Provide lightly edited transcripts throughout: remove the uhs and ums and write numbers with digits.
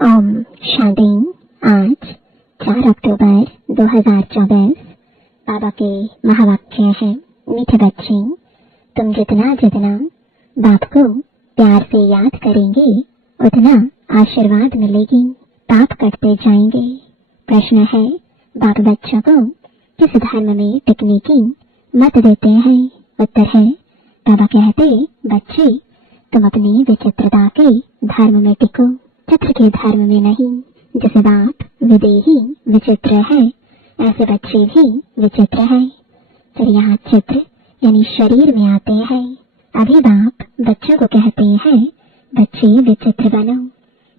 ओम शांति। आज 4 अक्टूबर 2024। बाबा के महावाक्य है, मीठे बच्चे, तुम जितना जितना बाप को प्यार से याद करेंगे उतना आशीर्वाद मिलेगी, पाप कटते जाएंगे। प्रश्न है, बाप बच्चों को किस धर्म में टिकने की मत देते हैं? उत्तर है, बाबा कहते, बच्चे तुम अपनी विचित्रता के धर्म में टिको, चित्र के धर्म में नहीं। जैसे बाप विदेही विचित्र है, ऐसे बच्चे भी विचित्र है। फिर यहाँ चित्र यानी शरीर में आते हैं। अभी बाप बच्चों को कहते हैं, बच्चे विचित्र बनो,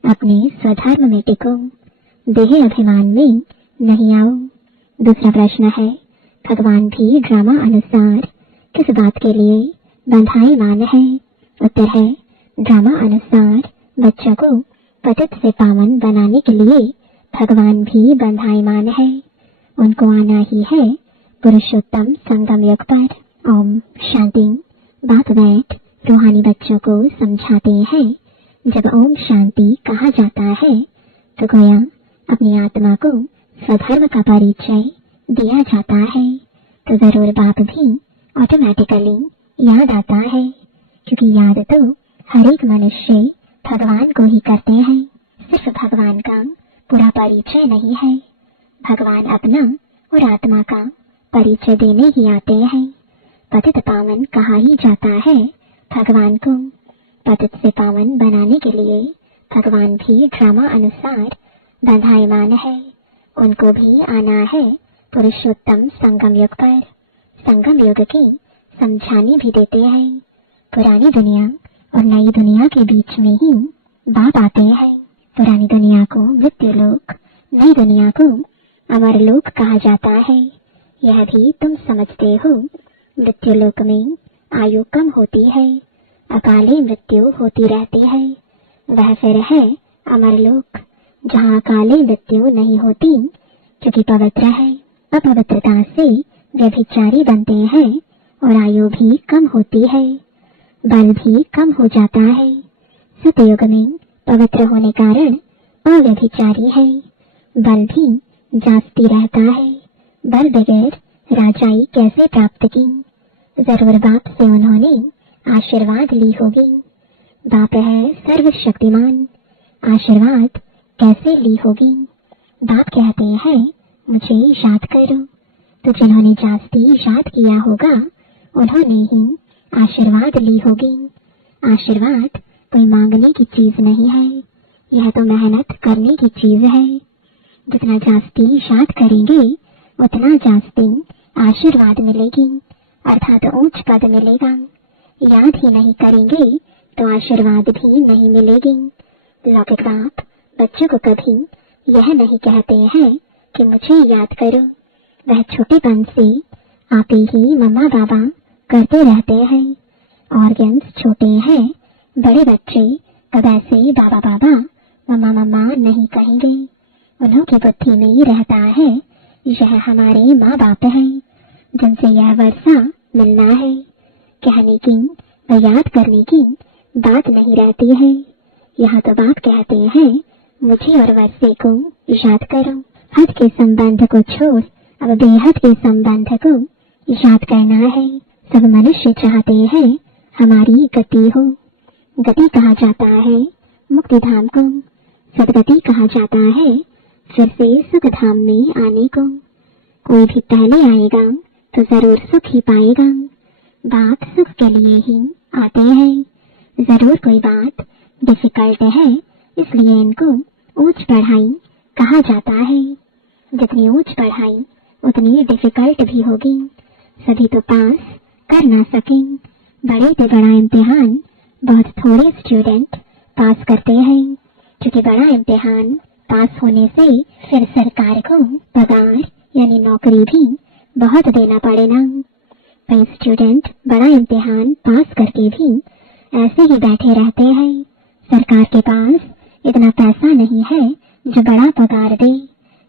अपने स्वधर्म में टिको, देह अभिमान में नहीं आओ। दूसरा प्रश्न है, भगवान भी ड्रामा अनुसार किस बात के लिए बंधाईमान है? उत्तर है, ड्रामा अनुसार बच्चों को पतित से पावन बनाने के लिए भगवान भी बंधाईमान है। उनको आना ही है पुरुषोत्तम संगम युग पर। ओम शांति। बाप बैठ रूहानी बच्चों को समझाते हैं, जब ओम शांति कहा जाता है तो गोया अपनी आत्मा को स्वधर्म का परिचय दिया जाता है, तो जरूर बाप भी ऑटोमेटिकली याद आता है, क्योंकि याद तो हर एक मनुष्य भगवान को ही करते हैं। सिर्फ भगवान का पूरा परिचय नहीं है, भगवान अपना और आत्मा का परिचय देने ही आते हैं। पतित पावन कहा ही जाता है भगवान को। पतित से पावन बनाने के लिए भगवान भी ड्रामा अनुसार बंधाईमान है। उनको भी आना है पुरुषोत्तम संगम युग पर। संगम युग की समझानी भी देते हैं। पुरानी दुनिया और नई दुनिया के बीच में ही बाप आते हैं। पुरानी दुनिया को मृत्यु लोक, नई दुनिया को अमर लोक कहा जाता है। यह भी तुम समझते हो। मृत्यु लोक में आयु कम होती है, अकाले मृत्यु होती रहती है। वह फिर है अमर लोक, जहाँ अकाले मृत्यु नहीं होती, क्योंकि पवित्र है। अपवित्रता से व्यभिचारी बनते हैं और आयु भी कम होती है, बल भी कम हो जाता है। सतयुग में पवित्र होने कारण अव्यभिचारी है, बल भी जास्ती रहता है। बल बगैर राजाई कैसे प्राप्त की? जरूर बाप से उन्होंने आशीर्वाद ली होगी। बाप है सर्वशक्तिमान, आशीर्वाद कैसे ली होगी? बाप कहते हैं, मुझे याद करो। तो जिन्होंने जास्ती याद किया होगा उन्होंने ही आशीर्वाद ली होगी। आशीर्वाद कोई मांगने की चीज नहीं है, यह तो मेहनत करने की चीज है। जितना जास्ती याद करेंगे उतना जास्ती आशीर्वाद मिलेगी, अर्थात उच्च पद मिलेगा। याद ही नहीं करेंगे तो आशीर्वाद भी नहीं मिलेगी। लौकिक बाप बच्चों को कभी यह नहीं कहते हैं कि मुझे याद करो। वह छोटेपन से आप ही मम्मा बाबा करते रहते हैं। ऑर्गन्स छोटे हैं, बड़े बच्चे कब ऐसे बाबा बाबा मम्मा मम्मा नहीं कहेंगे। उन्हों की बुद्धि में रहता है, यह हमारे माँ बाप हैं, जिनसे यह वर्षा मिलना है। कहने की व याद करने की बात नहीं रहती है। यहाँ तो बाप कहते हैं, मुझे और वर्षे को याद करो। हद के संबंध को छोड़ अब बेहद के संबंध को याद करना है। सब मनुष्य चाहते हैं हमारी गति हो। गति कहा जाता है मुक्ति धाम को, सदगति कहा जाता है फिर से सुख धाम में आने को। कोई भी पहले आएगा तो जरूर सुख ही पाएगा। बात सुख के लिए ही आते हैं। जरूर कोई बात डिफिकल्ट है, इसलिए इनको उच्च पढ़ाई कहा जाता है। जितनी उच्च पढ़ाई उतनी डिफिकल्ट भी होगी। सभी तो पास कर ना सकें। बड़े से बड़ा इम्तिहान बहुत थोड़े स्टूडेंट पास करते हैं, क्योंकि बड़ा इम्तिहान पास होने से फिर सरकार को पगार यानी नौकरी भी बहुत देना पड़ेगा। कई स्टूडेंट बड़ा इम्तिहान पास करके भी ऐसे ही बैठे रहते हैं। सरकार के पास इतना पैसा नहीं है जो बड़ा पगार दे।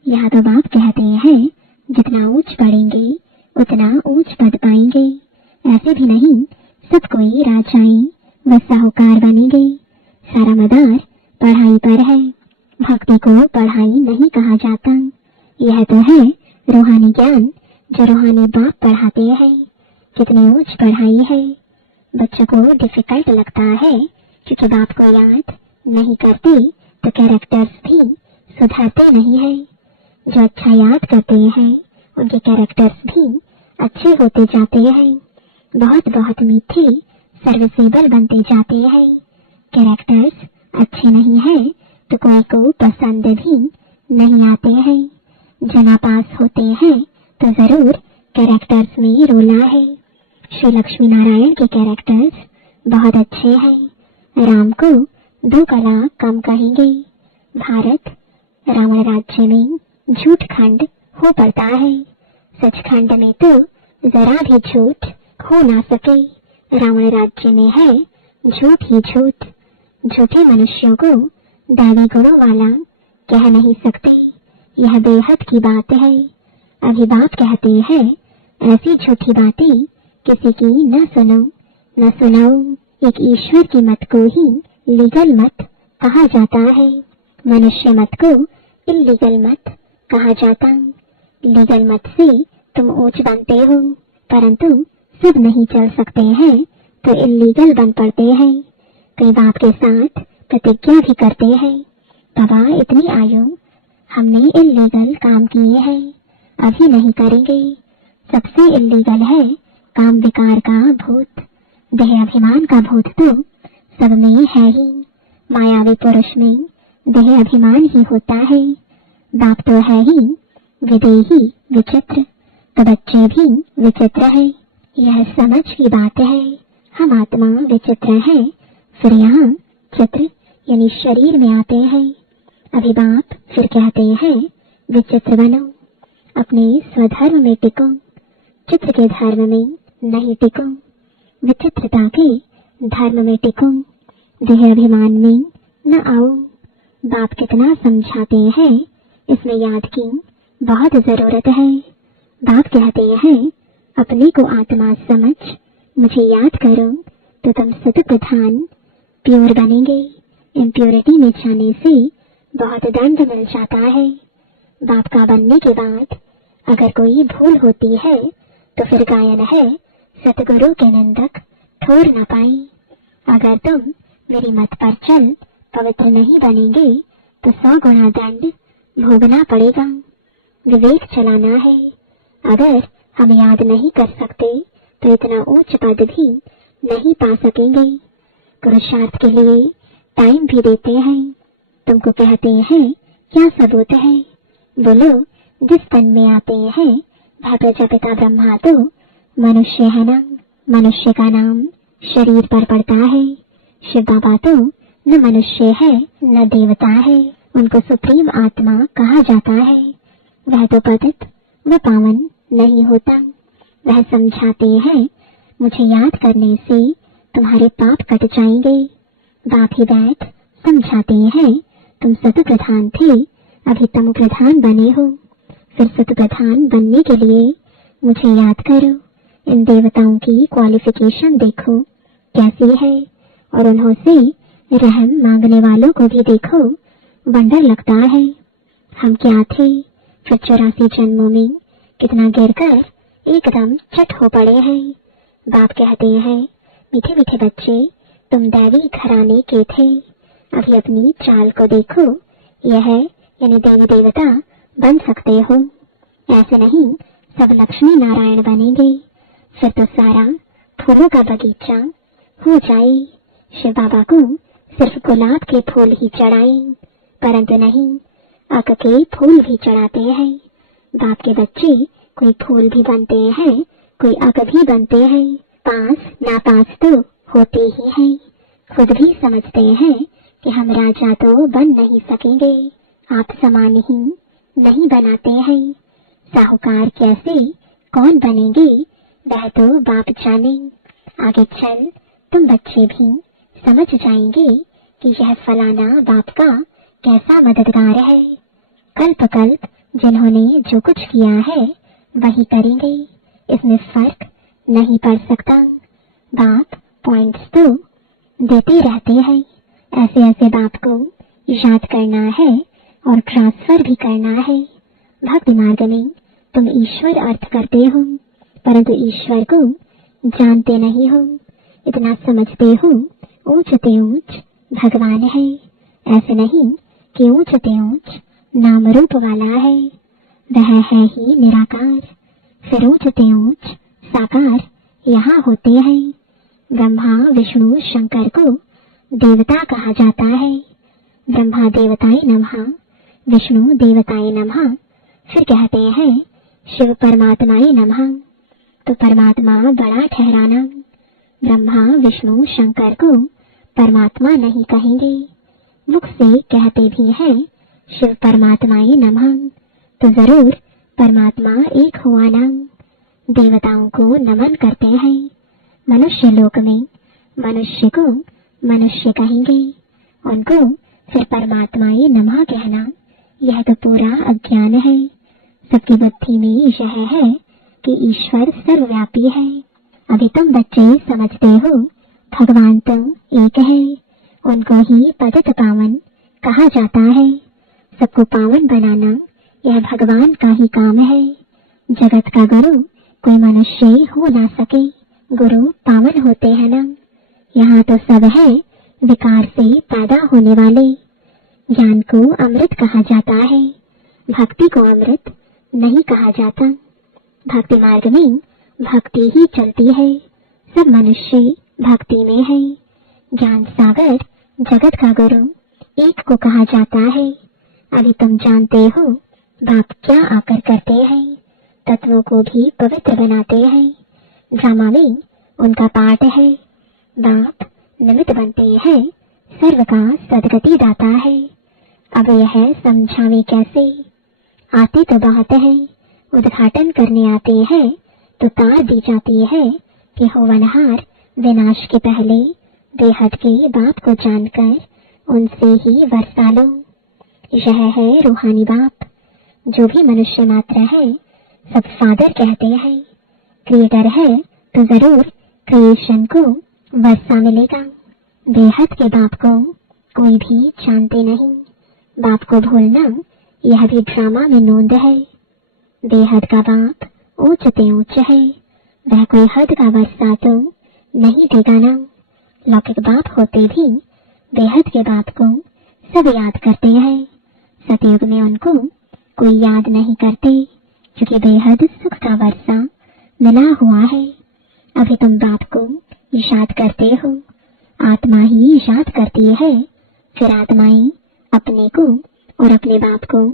यहाँ तो बाप कहते हैं, जितना ऊंच पढ़ेंगे उतना ऊंच पद पाएंगे। ऐसे भी नहीं सब कोई राजाएं व साहूकार बनेंगे। सारा मदार पढ़ाई पर है। भक्ति को पढ़ाई नहीं कहा जाता, यह तो है रूहानी ज्ञान जो रूहानी बाप पढ़ाते हैं। कितनी ऊंच पढ़ाई है। बच्चों को डिफिकल्ट लगता है क्योंकि बाप को याद नहीं करते तो कैरेक्टर्स भी सुधरते नहीं है। जो अच्छा याद करते हैं उनके कैरेक्टर्स भी अच्छे होते जाते हैं, बहुत बहुत मीठे सर्विसेबल बनते जाते हैं। कैरेक्टर्स अच्छे नहीं है तो कोई को पसंद भी नहीं आते हैं। जो नापास होते हैं तो जरूर कैरेक्टर्स में रोला है। श्री लक्ष्मी नारायण के कैरेक्टर्स बहुत अच्छे हैं। राम को 2 कला कम कहेंगे। भारत रावण राज्य में झूठ खंड हो पड़ता है, सचखंड में तो जरा भी झूठ हो ना सके। रावण राज्य में है झूठ ही झूठ। झूठे मनुष्यों को दैवी गुणों वाला कह नहीं सकते, यह बेहद की बात है। अभी बाप कहते हैं ऐसी झूठी बातें किसी की न सुनो न सुनाओ। एक ईश्वर की मत को ही लीगल मत कहा जाता है, मनुष्य मत को इलीगल मत कहा जाता। लीगल मत से तुम ऊंच बनते हो, परंतु सब नहीं चल सकते हैं तो इलीगल बन पड़ते हैं। कई बाप के साथ प्रतिज्ञा भी करते हैं, बाबा इतनी आयु हमने इलीगल काम किए हैं, अभी नहीं करेंगे। सबसे इलीगल है काम विकार का भूत। देह अभिमान का भूत तो सब में है ही। मायावी पुरुष में देह अभिमान ही होता है। बाप तो है ही विदेही विचित्र, तो बच्चे भी विचित्र है। यह समझ की बात है। हम आत्मा विचित्र है, फिर यहाँ चित्र यानी शरीर में आते हैं। अभी बाप फिर कहते हैं विचित्र बनो, अपने स्वधर्म में टिको, चित्र के धर्म में नहीं टिको, विचित्रता के धर्म में टिको, देह अभिमान में न आओ। बाप कितना समझाते हैं, इसमें याद की बहुत जरूरत है। बाप कहते हैं अपने को आत्मा समझ मुझे याद करो तो तुम सत प्रधान प्योर बनेंगे। इम्प्योरिटी में जाने से बहुत दंड मिल जाता है। बाप का बनने के बाद अगर कोई भूल होती है तो फिर गायन है सतगुरु के निंदक ठोर न पाए। अगर तुम मेरी मत पर चल पवित्र नहीं बनेंगे तो 100 गुना दंड भोगना पड़ेगा। विवेक चलाना है। अगर हम याद नहीं कर सकते तो इतना उच्च पद भी नहीं पा सकेंगे। पुरुषार्थ के लिए टाइम भी देते हैं। तुमको कहते हैं क्या सबूत है? बोलो जिस तन में आते हैं वह प्रजापिता ब्रह्मा तो मनुष्य है ना। मनुष्य का नाम शरीर पर पड़ता है। शिव बाबा तो न मनुष्य है न देवता है, उनको सुप्रीम आत्मा कहा जाता है। वह तो पतित व पावन नहीं होता। वह समझाते हैं मुझे याद करने से तुम्हारे पाप कट जाएंगे। बाप ही बैठ समझाते हैं तुम सत प्रधान थे, अभी तुम प्रधान बने हो। फिर सत प्रधान बनने के लिए मुझे याद करो। इन देवताओं की क्वालिफिकेशन देखो कैसी है, और उन्हों से रहम मांगने वालों को भी देखो, वंडर लगता है। हम क्या थे, फिर 84 जन्मों में कितना गिरकर एकदम चट हो पड़े हैं। बाप कहते हैं मीठे मीठे बच्चे तुम दैवी घराने के थे, अभी अपनी चाल को देखो, यह यानी देवी देवता बन सकते हो। ऐसे नहीं सब लक्ष्मी नारायण बनेंगे, फिर तो सारा फूलों का बगीचा हो जाए। शिव बाबा को सिर्फ गुलाब के फूल ही चढ़ाए, परंतु नहीं अक के फूल भी चढ़ाते हैं। बाप के बच्चे कोई फूल भी बनते हैं, कोई अक भी बनते हैं। पास नापास तो होते ही हैं। खुद भी समझते हैं कि हम राजा तो बन नहीं सकेंगे, आप समान ही नहीं बनाते हैं। साहूकार कैसे कौन बनेंगे वह तो बाप जाने। आगे चल तुम बच्चे भी समझ जाएंगे कि यह फलाना बाप का कैसा मददगार है। कल्प कल्प जिन्होंने जो कुछ किया है वही करेंगे, इसमें फर्क नहीं पड़ सकता। बाप पॉइंट्स तो देते रहते हैं। ऐसे ऐसे बाप को याद करना है और ट्रांसफर भी करना है। भक्ति मार्ग में तुम ईश्वर अर्थ करते हो, परंतु ईश्वर को जानते नहीं हो। इतना समझते हो ऊंच ते ऊंच भगवान है। ऐसे नहीं कि ऊंच ते ऊंच नाम रूप वाला है, वह है ही निराकार। फिर ऊंच ते ऊंच साकार यहाँ होते हैं। ब्रह्मा विष्णु शंकर को देवता कहा जाता है। ब्रह्मा देवताय नमः, विष्णु देवताय नमः। फिर कहते हैं शिव परमात्माय नमः, तो परमात्मा बड़ा ठहराना। ब्रह्मा विष्णु शंकर को परमात्मा नहीं कहेंगे, मुख से कहते भी हैं शिव परमात्माय नमः, तो जरूर परमात्मा एक हुआ ना। देवताओं को नमन करते हैं। मनुष्य लोक में मनुष्य को मनुष्य कहेंगे, उनको फिर परमात्माय नमः कहना, यह तो पूरा अज्ञान है। सबकी बुद्धि में यह है कि ईश्वर सर्वव्यापी है। अभी तुम बच्चे समझते हो भगवान तो एक है, उनको ही पतित पावन कहा जाता है। सबको पावन बनाना यह भगवान का ही काम है। जगत का गुरु कोई मनुष्य हो ना सके, गुरु पावन होते हैं ना। यहाँ तो सब है विकार से पैदा होने वाले। ज्ञान को अमृत कहा जाता है, भक्ति को अमृत नहीं कहा जाता। भक्ति मार्ग में भक्ति ही चलती है, सब मनुष्य भक्ति में है। ज्ञान सागर जगत का गुरु एक को कहा जाता है। अभी तुम जानते हो बाप क्या आकर करते हैं, तत्वों को भी पवित्र बनाते हैं। ड्रामा में उनका पाठ है, बाप निमित्त बनते हैं, सर्व का सदगति दाता है। अब यह समझावे कैसे, आते तो बहुत है, उद्घाटन करने आते हैं तो तार दी जाती है कि होवनहार विनाश के पहले बेहद के बाप को जानकर उनसे ही वर्षा लो। यह है रूहानी बाप। जो भी मनुष्य मात्र है सब फादर कहते हैं। क्रिएटर है तो जरूर क्रिएशन को वर्षा मिलेगा। बेहद के बाप को कोई भी जानते नहीं। बाप को भूलना यह भी ड्रामा में नोंद है। बेहद का बाप ऊंच ते ऊंच है, वह कोई हद का वर्षा तो नहीं देगा ना। लौकिक बाप होते भी बेहद के बाप को सब याद करते हैं। सतयुग में उनको कोई याद नहीं करते, क्योंकि बेहद सुख का वर्षा मिला हुआ है। अभी तुम बाप को याद करते हो, आत्मा ही याद करती है। फिर आत्माएं अपने को और अपने बाप को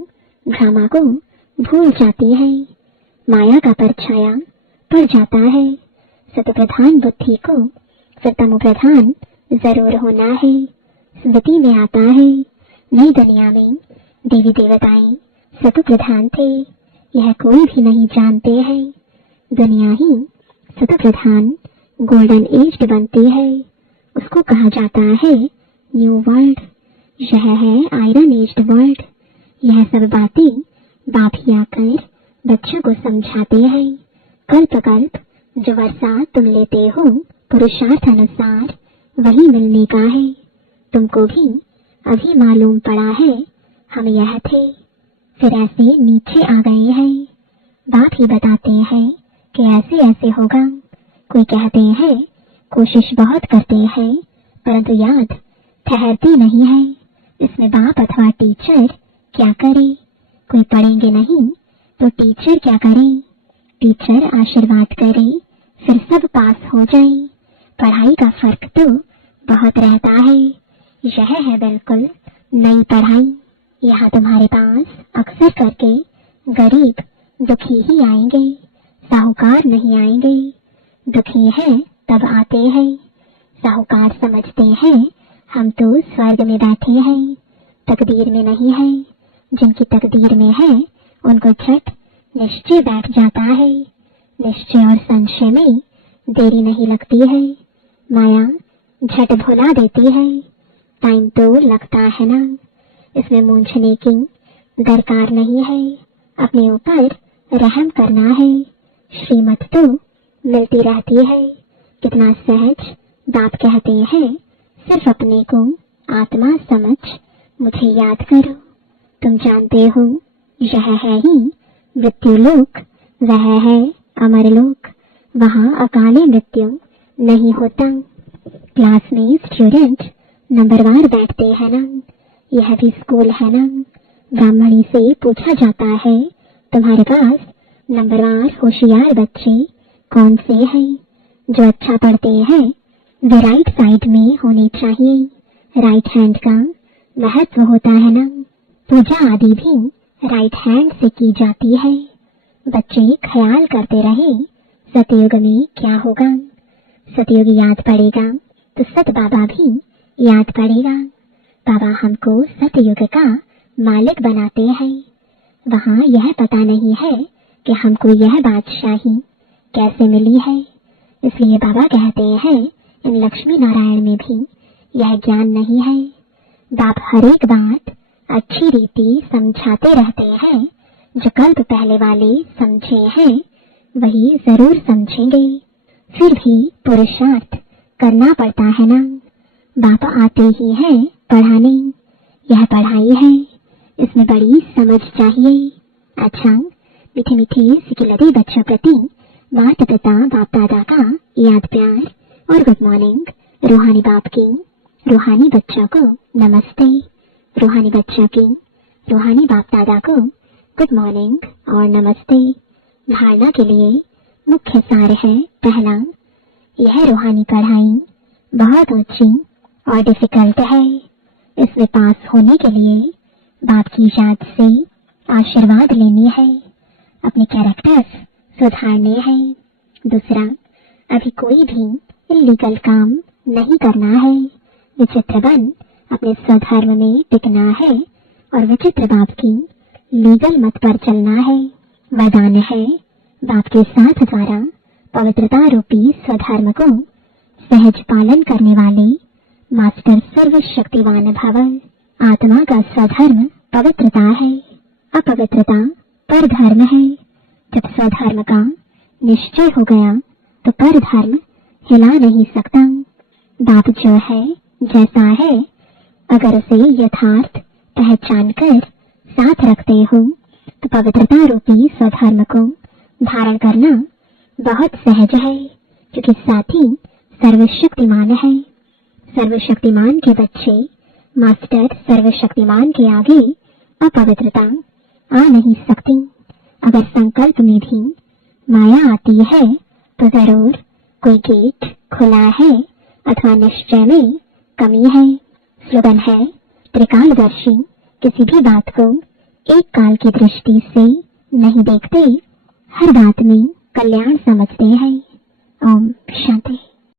ड्रामा को भूल जाती है। माया का परछाया पड़ जाता है। सतप्रधान बुद्धि को फिर तमो प्रधान जरूर होना है। स्मृति में आता है नई दुनिया में देवी देवताएं सतप्रधान थे, यह कोई भी नहीं जानते हैं। दुनिया ही सतप्रधान गोल्डन एज बनती है, उसको कहा जाता है न्यू वर्ल्ड। यह है आयरन एज्ड वर्ल्ड। यह सब बातें बाप ही आकर बच्चों को समझाते हैं। कल्प कल्प जो वर्षा तुम लेते हो पुरुषार्थ अनुसार वही मिलने का है। तुमको भी अभी मालूम पड़ा है हम यह थे, फिर ऐसे नीचे आ गए हैं। बाप ही बताते हैं कि ऐसे ऐसे होगा। कोई कहते हैं कोशिश बहुत करते हैं, परंतु याद ठहरती नहीं है। इसमें बाप अथवा टीचर क्या करे? कोई पढ़ेंगे नहीं तो टीचर क्या करे? टीचर आशीर्वाद करे फिर सब पास हो जाए। पढ़ाई का फर्क तो बहुत रहता है। यह है बिल्कुल नई पढ़ाई। यहाँ तुम्हारे पास अक्सर करके गरीब दुखी ही आएंगे, साहूकार नहीं आएंगे। दुखी है तब आते हैं, साहूकार समझते हैं हम तो स्वर्ग में बैठे हैं, तकदीर में नहीं है। जिनकी तकदीर में है उनको झट निश्चय बैठ जाता है। निश्चय और संशय में देरी नहीं लगती है, माया झट भुला देती है। टाइम तो लगता है ना, इसमें मूंझने की दरकार नहीं है। अपने ऊपर रहम करना है। श्रीमत तो मिलती रहती है। कितना सहज बाप कहते हैं, सिर्फ अपने को आत्मा समझ मुझे याद करो, तुम जानते हो यह है ही मृत्युलोक, वह है अमर लोक, वहाँ अकाले मृत्यु नहीं होता। क्लास में स्टूडेंट नंबरवार बैठते हैं ना, यह भी स्कूल है ना। ब्राह्मणी से पूछा जाता है, तुम्हारे पास नंबरवार होशियार बच्चे कौन से हैं? जो अच्छा पढ़ते हैं वे राइट साइड में होने चाहिए, राइट हैंड का महत्व होता है ना। पूजा आदि भी राइट हैंड से की जाती है। बच्चे ख्याल करते रहे सतयुग में क्या होगा। सतयुग याद पड़ेगा तो सत बाबा भी याद पड़ेगा। बाबा हमको सतयुग का मालिक बनाते हैं। वहाँ यह पता नहीं है कि हमको यह बादशाही कैसे मिली है, इसलिए बाबा कहते हैं इन लक्ष्मी नारायण में भी यह ज्ञान नहीं है। बाप हर एक बात अच्छी रीति समझाते रहते हैं। जो कल्प पहले वाले समझे हैं वही जरूर समझेंगे। फिर भी पुरुषार्थ करना पड़ता है ना। बाबा आते ही हैं पढ़ाने, यह पढ़ाई है, इसमें बड़ी समझ चाहिए। अच्छा, मीठे मीठे सिकिलते बच्चों प्रति माता पिता बाप दादा का याद प्यार और गुड मॉर्निंग। रूहानी बाप की रूहानी बच्चों को नमस्ते, रूहानी बच्चों की रूहानी बाप दादा को गुड मॉर्निंग और नमस्ते। धारणा के लिए मुख्य सार है, पहला, यह रूहानी पढ़ाई बहुत ऊंची और डिफिकल्ट है। इसमें पास होने के लिए बाप की याद से आशीर्वाद लेनी है, अपने कैरेक्टर्स सुधारने हैं। दूसरा, अभी कोई भी इलीगल काम नहीं करना है। विचित्र बन अपने स्वधर्म में टिकना है और विचित्र बाप की लीगल मत पर चलना है। वरदान है बाप के साथ द्वारा पवित्रता रूपी स्वधर्म को सहज पालन करने वाले मास्टर सर्वशक्तिवान भव। आत्मा का स्वधर्म पवित्रता है, अपवित्रता पर धर्म है। जब स्वधर्म का निश्चय हो गया तो पर धर्म हिला नहीं सकता। बाप जो है जैसा है, अगर उसे यथार्थ पहचान कर साथ रखते हो तो पवित्रता रूपी स्वधर्म को धारण करना बहुत सहज है, क्योंकि साथी सर्वशक्तिमान है। सर्वशक्तिमान के बच्चे मास्टर सर्वशक्तिमान के आगे अपवित्रता आ नहीं सकती। अगर संकल्प में भी माया आती है तो जरूर कोई गेट खुला है अथवा निश्चय में कमी है। स्लोगन है, त्रिकालदर्शी किसी भी बात को एक काल की दृष्टि से नहीं देखते, हर बात में कल्याण समझते हैं। ओम शांति।